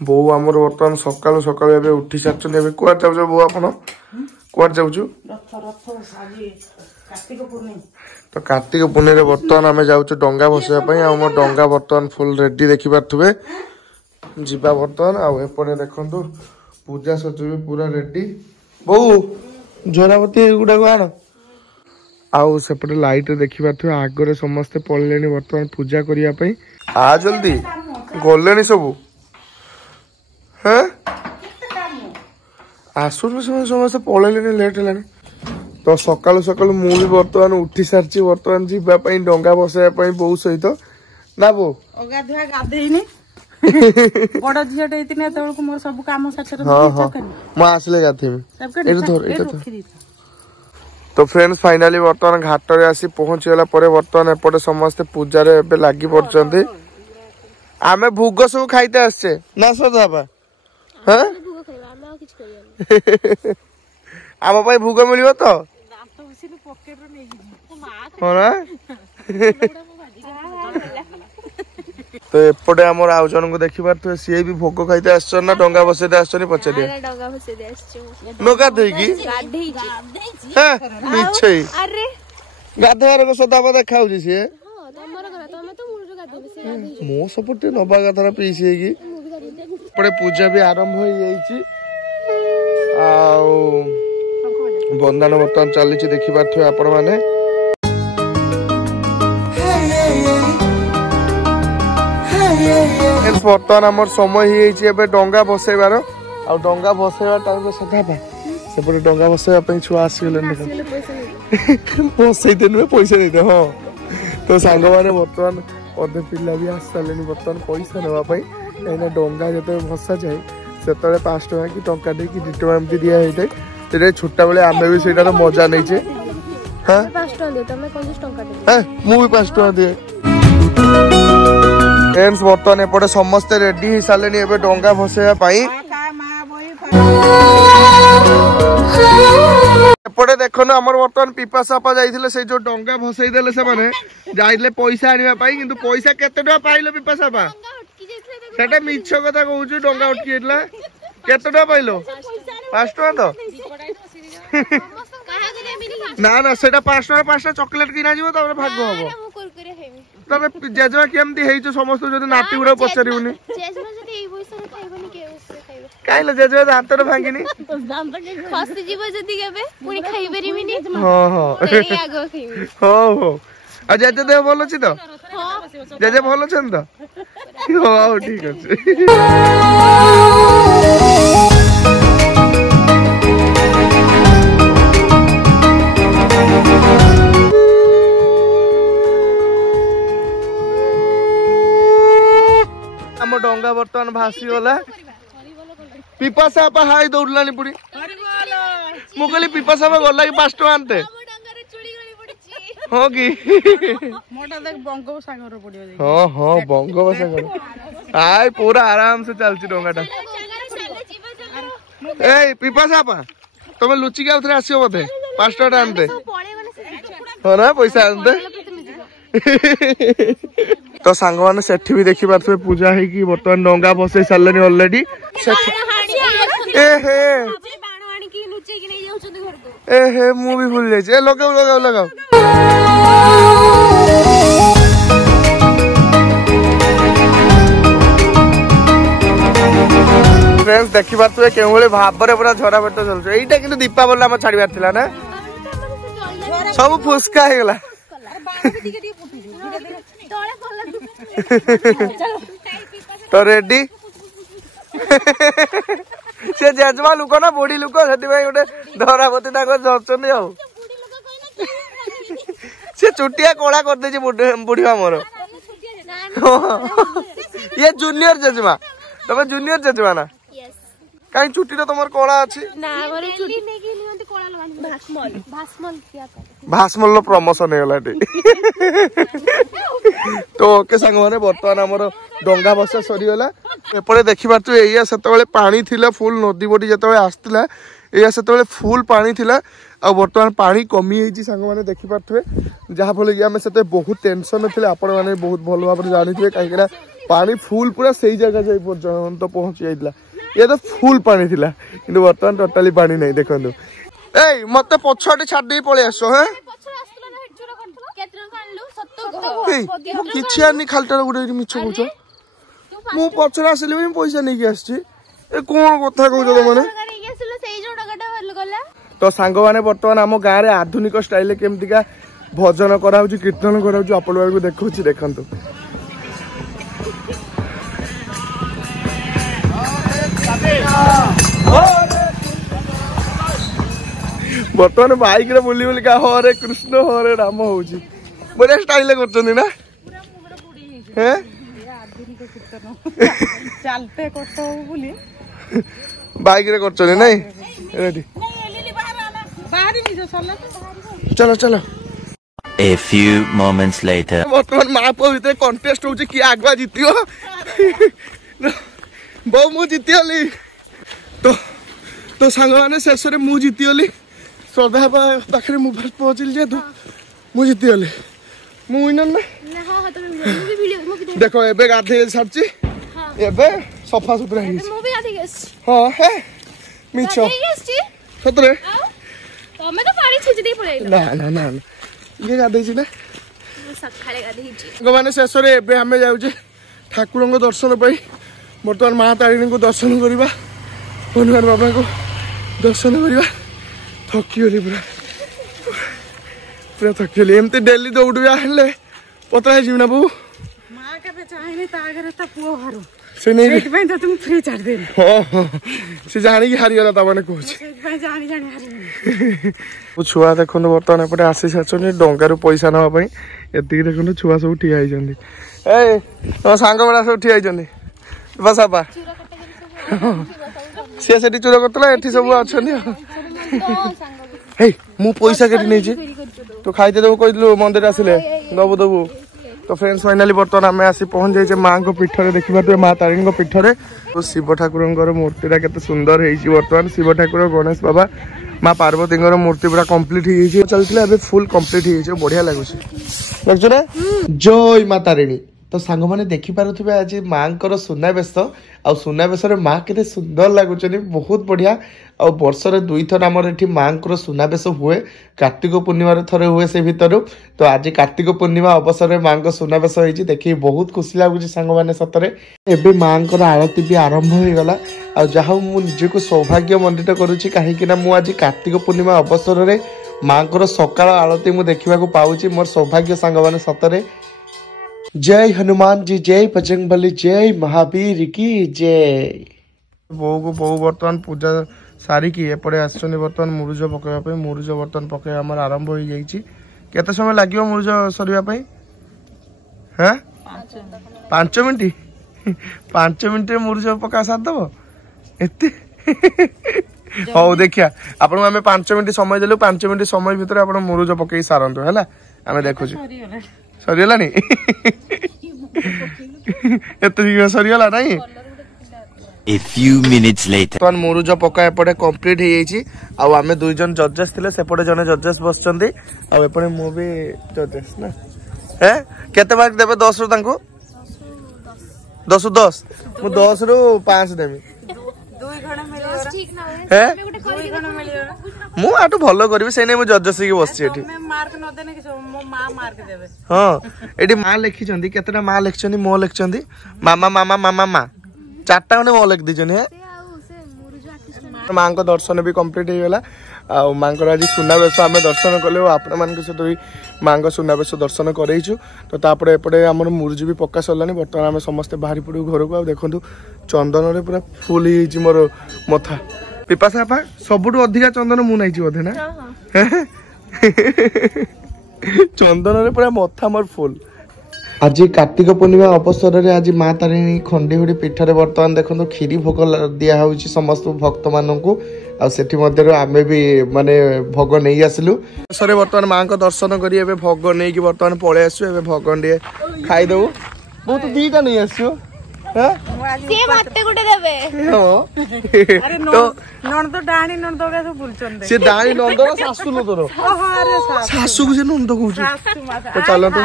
बो आमर बर्तमान सकालू सकालू एबे उठी सारछन एबे कुआर जाउछ बो आपण कुआर जाउछ तो कार्तिक पूर्णिमा रे बर्तमान आमे जाउछ डंगा बसया पई आ हमर डंगा बर्तमान फुल रेडी देखि पारथुबे जीवा बर्तमान आ एपटे देखंतु पूजा सजबे पूरा रेडी बो जोरावती गुडा को आन आउ सेपटे लाइट देखि पारथुबे आगरे समस्त पळलेनी बर्तमान पूजा करिया पई आ जल्दी गोलेनी सबु हाँ आसुन समस्त पलैले लेट है तो सकालू सकालू मुझे बर्तमान उठी सारी बर्तमान जीवाई डंगा बसाई बो सहित ना बो गाधेनी बड़ झीटे मोर सब काम हाँ हाँ मैं आसले गाधेमी तो फ्रेंड्स फाइनाली बर्तमान घाट रे आसी पहुंची गला परे बर्तमान एपटे समस्त पूजा रे एबे लागि पड़चंती आमे भोग सब खाइते आछे ना सदाबा हाँ आम पाई भोग मिल तो तो एपटे आमर आउ जन को देखि पारथु सी भी भोग खाइते आछन ना डंगा बसेते आछन पछे डंगा बसेते आछो नो गाधेगी हां मिछै अरे गाधेर को सदाबा देखाउजी से हां तमर घर तमे तो मुरु गाधेबे से गाधे मो सपोटे नबा गाधरा पीसी की पड़े पूजा भी आरंभ हो जाइए बंधन बर्तमान चली देखी पारे आपण मैंने बर्तमान आम समय हो डंगा बसैबार आ डंगा बसैबा टाइम सदा सेपटे डंगा बसैबा छुआ आसगले बसई नुहे पैसा नहीं हाँ तो सांग मैंने बर्तमान अधे पिला भी आस सारे बर्तमान पैसा नापी कहीं डंगा जो भसा जाए से 5 टका कि टंका दे कि 2 टका एमती दिया होता है छोटा बेले आम भी से मजा नहीं हाँ मुझे 5 टका दिए फ्रेंड्स बर्तमान एपटे समस्ते रेडी हो सारे एबे डंगा भसैया एपटे देखो आमर बर्तमान पिपासा आपा जाइथिले से जो डंगा भसई देले से माने जाइले पैसा आनिबा पाई किंतु पैसा केते टका पाइलो पिपासा आपा सेटा मिछ कथा कहूछु डंगा उठकी हेतला केते टका पाइलो 5 टका तो ना ना सेटा 5 टका 5टा चॉकलेट किना जिवो तबरे भाग हबो तबे जेजवा केमती हेइछु समस्त जदी नाती गुडा पछरिउनी जेजवा जदी एई पैसा खाइबनी के खाइबो काइला जेजवा दांत रे भांगिनी दांत के फसी जीव जदी केबे पुनी खाइ परिमिनी हां हां एई आगो खाइबी हो हो आ जेजे देह भलो छी तो हां जेजे भलो छन तो हां ठीक अछि डंगा बर्तमान भासी गला पिपासा आपा हाई दौड़लानी पुरी मु कहली पिपासा गला कि 5 टका आनते हाँ कि हाँ हाँ बंगोपसागर आय पूरा आराम से चलती डंगाटा ए पिपासा आपा तुम लुचि के आउथरे आसियो बोधे 5 टका आनते हाँ ना पैसा आनते तो सांग मैंने सेठी भी देखी पारे पूजा है कि बर्तमान डंगा बसई सारे ऑलरेडी मु भी भूल जाइए लगाओ लगाओ लगाओ फ्रेंड्स देखी पारे के भाव में पूरा झरा पेट चलुच यहीटा कि दीपावली आम छाड़बार था ना सब फुस्का हो गला तो रेडी से जेजमा लुक ना बुढ़ी लुक से गोटे धरापति धरचंद से चुटिया कला कर दे बुढ़ीमा मोर ये जूनियर जेजमा तुम जूनियर जेजमा ना कहीं छुट्टी तो तुम कला अच्छी भास्मल प्रमोशन है तो ओके सांग मैंने बर्तमान आमर डंगा बसा सरीगला एपटे देखी पार्थे या से पानी थिला फुल नदी बड़ी जो आसला या से फुल पानी थिला आ बर्तमान पानी कमी होती सांग मैंने देखी पार्थे जहाँफल कि आम से बहुत टेंशन थे आपण मैंने बहुत भल भाव जानते कहीं पानी फुल पूरा सही जगह जाई पर्यंत पहुंची जाइतला ये तो फुल पानी थिला किंतु वर्तमान टोटली पानी नहीं देखंतु ए मते पछाटे छाड़ दे पळे आसो हैं किछि आनी खालटा गुडे मिछ कहू मु पछरा आसली पैसा नहीं आछी ए कोन कथा कहू माने तो सांग माने वर्तमान आम गाँव में आधुनिक स्टाइल केमतिका भजन करा कीर्तन करा आपण को देखु देखंतु बर्तमान बाइक रे बुली बुली का हरे कृष्ण हरे राम होउची बढ़िया स्टाइल करछनी ना हैं चलते करतो बुली बाइक रे करछनी नहीं रेडी बाहरी मिजो सल्ला चलो चलो A few moments later बर्तमान माप भीतर कंटेस्ट होउची कि आगवा जितियो बहु मु जितियली तो सांग माने शेष रे मु जितियली श्रद्धा पाखे मोबाइल पहुंचल जेतु मु जितियली मु विनर ना देखो एबे गाधे सारची एबे सफा सुथरा ही हां हे मिछो सतरे तमे तो पानी छिच दे पळैलो ना ना ना ये गाधे छी ना सखाळे गाधे हिची भगवान शेष रे एबे हमें जाउचे ठाकुर को दर्शन पाई बर्तमान माँ तारिणी को दर्शन करवा हनुमान बाबा को दर्शन करवा थकीगली पूरा पूरा थकीगली एमती डेली दौड़िया हेले पतला है बो माँ के चाहे तागरे ता पुओ हारो से नहीं तो तुम फ्री छाड़ दे से जानी कि हारीगला ता माने कहूँ जानी जानी हारी छुआ देखो बर्तमान एपटे आसी सारी डंगारू पैसा नापी एति देखो छुआ सब ठिया होती सांग बड़ा सब ठिया होती बस आपा सी से चूर करता एटी सब अच्छा मु पैसा केटी नहीं तो खाईते देव कहलु मंदिर आसिले दबु दबु तो फ्रेंड्स फाइनाली बर्तमान आम आसी पहुंच जाइए माँ को पीठरे देखिए माँ तारिणी पीठरे तो शिव ठाकुर मूर्तिटा केते सुंदर है बर्तमान शिव ठाकुर गणेश बाबा माँ पार्वती मूर्ति पूरा कंप्लीट हो चलता है फुल कंप्लीट हो बढ़िया लगुच ना जय माँ तारिणी तो सांग मैंने देखिपे आज माँ को सुनाबेश आ सुनाबेश माँ के सुंदर लगुच बहुत बढ़िया आ वर्ष 2 थर आमर ये माँ को सुनाबेश हुए कार्तिक पूर्णिमा थे हुए से भर तो आज कार्तिक पूर्णिमा अवसर में माँ को सुनाबेश होती देखिए बहुत खुशी लगुच सांग मैंने सतरे एवं माँ को आरती भी आरंभ हो गला आ जहाँ मुझे सौभाग्य मंडित करुच्ची कहीं मुझे कार्तिक पूर्णिमा अवसर में माँ को सकाल आरती मुझे देखा पाऊँ मोर सौभाग्य सांग मैंने सतरे जय हनुमान जी जय बजरंगबली जय महावीर की जय बो को बो बर्तमान पूजा सारिकी एपटे आसछन बर्तमान मुरुज पकाइबा मुरुज बर्तमान पकाइ आमर आरंभ हो जाइए केते समय लागियो मुरुज सरिबा पई हैं 5 मिनिट 5 मिनिट मुरुज पका साथ दबो एते हो देखिया आपण आमे 5 मिनिट समय देलु 5 मिनिट समय भीतर आपण मुरुज पकाइ सारंतो हैला आमे देखु सरियला नहीं एते सरियला नहीं A few minutes later तो मुरुज पका एपटे कंप्लीट हो जाइए आमे 2 जन जजेस थिले सेपटे जने जजेस बसचंदी आ एपटे मु भी जजेस ना है केते मार्क देबे 10 रु तांको 10 रु 10 मु 10 रु 5 देबी 2 घंटा मिलियो ठीक ना है 2 घंटा मिलियो मु आटू भलो करबी से नै मु जजेस की बसची एठी मैं मार्क न देने कि मो मां मार्क देबे हां एठी मां लिखि चंदी केतेटा मां लिखचंदी मो लिखचंदी मामा मामा मामा मां चारटा ने मो लिख दिजनी है मां को दर्शन भी कंप्लीट हो गला आ मां को आज सुनाबेश आम दर्शन कले आपण मान सहित भी मां को सुनाबेश दर्शन करैछु तो तापरे एपटे हमर मुरुज भी पक्का सरलानी बर्तमान आम समस्त बाहरी पड़ू घर को देखु चंदन रे पूरा फुल ही मोर मथा पिपासा पा सबुठु अधिका चंदन मु नाइची बोधे ना चंदन रे पूरा मथा मोर फुल आज कार्तिक पूर्णिमा अवसर में आज माँ तारिणी खंडीहुड़ी पीठरे बर्तमान देखो खीरी भोग दिया समस्त भक्त मानक आमे भी माने भोग नहीं आसलु सरे बर्तमान माँ को दर्शन करी भोग नहीं कि बर्तमान पळे आसु एबे भोग खाईदेबू बहुत दीटा नहीं आसो হ্যাঁ ସିଏ ମତେ ଗୋଟେ ଦେବେ ଆରେ তো ନଣଦ ଡାହାଣୀ ନଣଦ ସବୁ ବୁଲୁଛନ୍ତି সে দাঁড়ি নন্দর শাশু লো তোর শাশুକୁ ସେ ନନ୍ଦ କହୁଛୁ তো ଚାଲନ୍ତୁ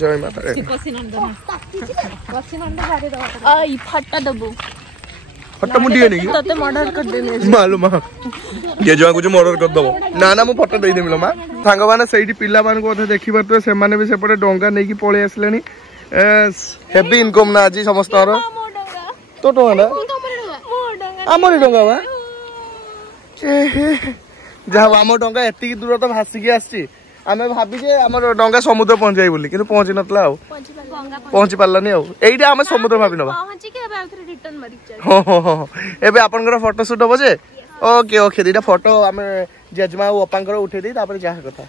ଜୟ ମାତା ରେ ଏଇ ଫଟୋ ଦବୁ ଫଟୋ ମୁଁ ଟିକେ ନେଇକି ତତେ ମର୍ଡର କରିଦେବି ମାଲୁ ମା ଜେଜେମା କହୁଛୁ ମର୍ଡର କରିଦବ ନା ନା ମୁଁ ଫଟୋ ଦେଇଦେବି ଲୋ ମା ସାଙ୍ଗମାନେ ସେଇଠି ପିଲାମାନଙ୍କୁ ମଧ୍ୟ ଦେଖିପାରୁଥିବେ ସେମାନେ ବି ସେପଟେ ଡଙ୍ଗା ନେଇକି ପଳେଇ ଆସିଲେଣି ହେଭି ଇନକମ୍ ନା ଆଜି ସମସ୍ତଙ୍କର ତୋ ଟଙ୍କା ଆମର ଡଙ୍ଗା ବା ଯାହା ଆମ ଡଙ୍ଗା ଏତିକି ଦୂର ତ ଭାସିକି ଆସିଛି ଆମେ ଭାବିଛେ ଆମର ଡଙ୍ଗା ସମୁଦ୍ର ପହଞ୍ଚାଇ ବୋଲି କିନ୍ତୁ ପହଞ୍ଚି ନଥିଲା ଆଉ ପହଞ୍ଚି ପାରିଲାନି ଆଉ ଏଇଟା ଆମେ ସମୁଦ୍ର ଭାବି ନବା ହଁ ହଁ ହଁ ଏବେ ଆପଣଙ୍କର ଫଟୋ ସୁଟ୍ ହବ ଯେ ଓକେ ଓକେ ଦିଟା ଫଟୋ ଆମେ ଜେଜେମା ଆଉ ଅପାଙ୍କର ଉଠେଇ ଦେଇ ତାପରେ ଯାହା କଥା